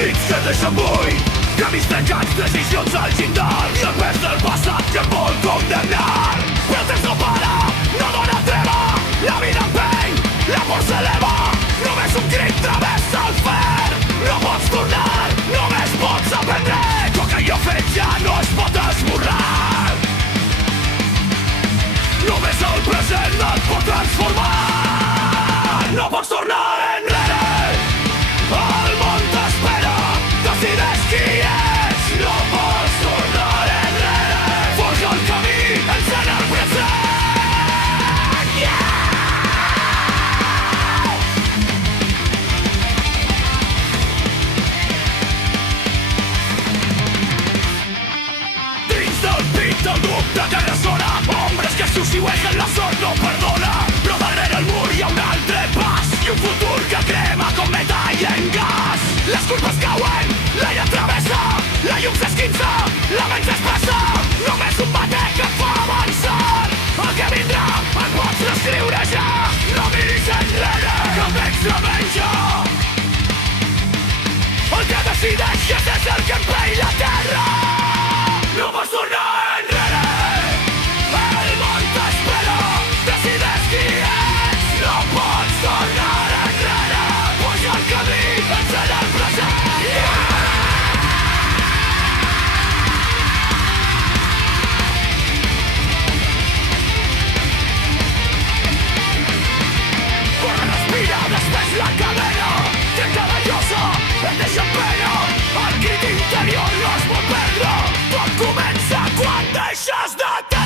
nits que et deixen buit, canvis trencats, decisions al llindar i el pes del passat que et vol condemnar. Però el temps no para, no dona treva, la vida empeny, la por s'eleva, només un crit travessa el fer. No pots tornar, només pots aprendre que el que jo he fet ja no es pot esborrar. Només el present et pot transformar. No pots tornar enrere, el món t'espera, decideix qui ets. No pots tornar enrere, forja el camí, encén el present. Yeah! Dins del pit del dubte que ressona, ombres que xiuxiuegen, la sort no perdona. Però darrere el mur hi ha un altre pas i un futur que crema com metall en gas. Les culpes cauen, l'aire travessa, la llum s'esquinça, la ment s'expressa. Només un batec que et fa avançar. El que vindrà el pots reescriure ja. No miris enrere, que el text no menja. El que decideix que és el que empeny la terra. No pots tornar enrere, el món t'espera, decideix qui ets. No pots tornar enrere, puja el camí, encén el present. Yeah! Corre, respira, després la cadena, trenca la llosa, et deixa en pena. El crit interior no es pot perdre, tot comença quan deixes de tenir.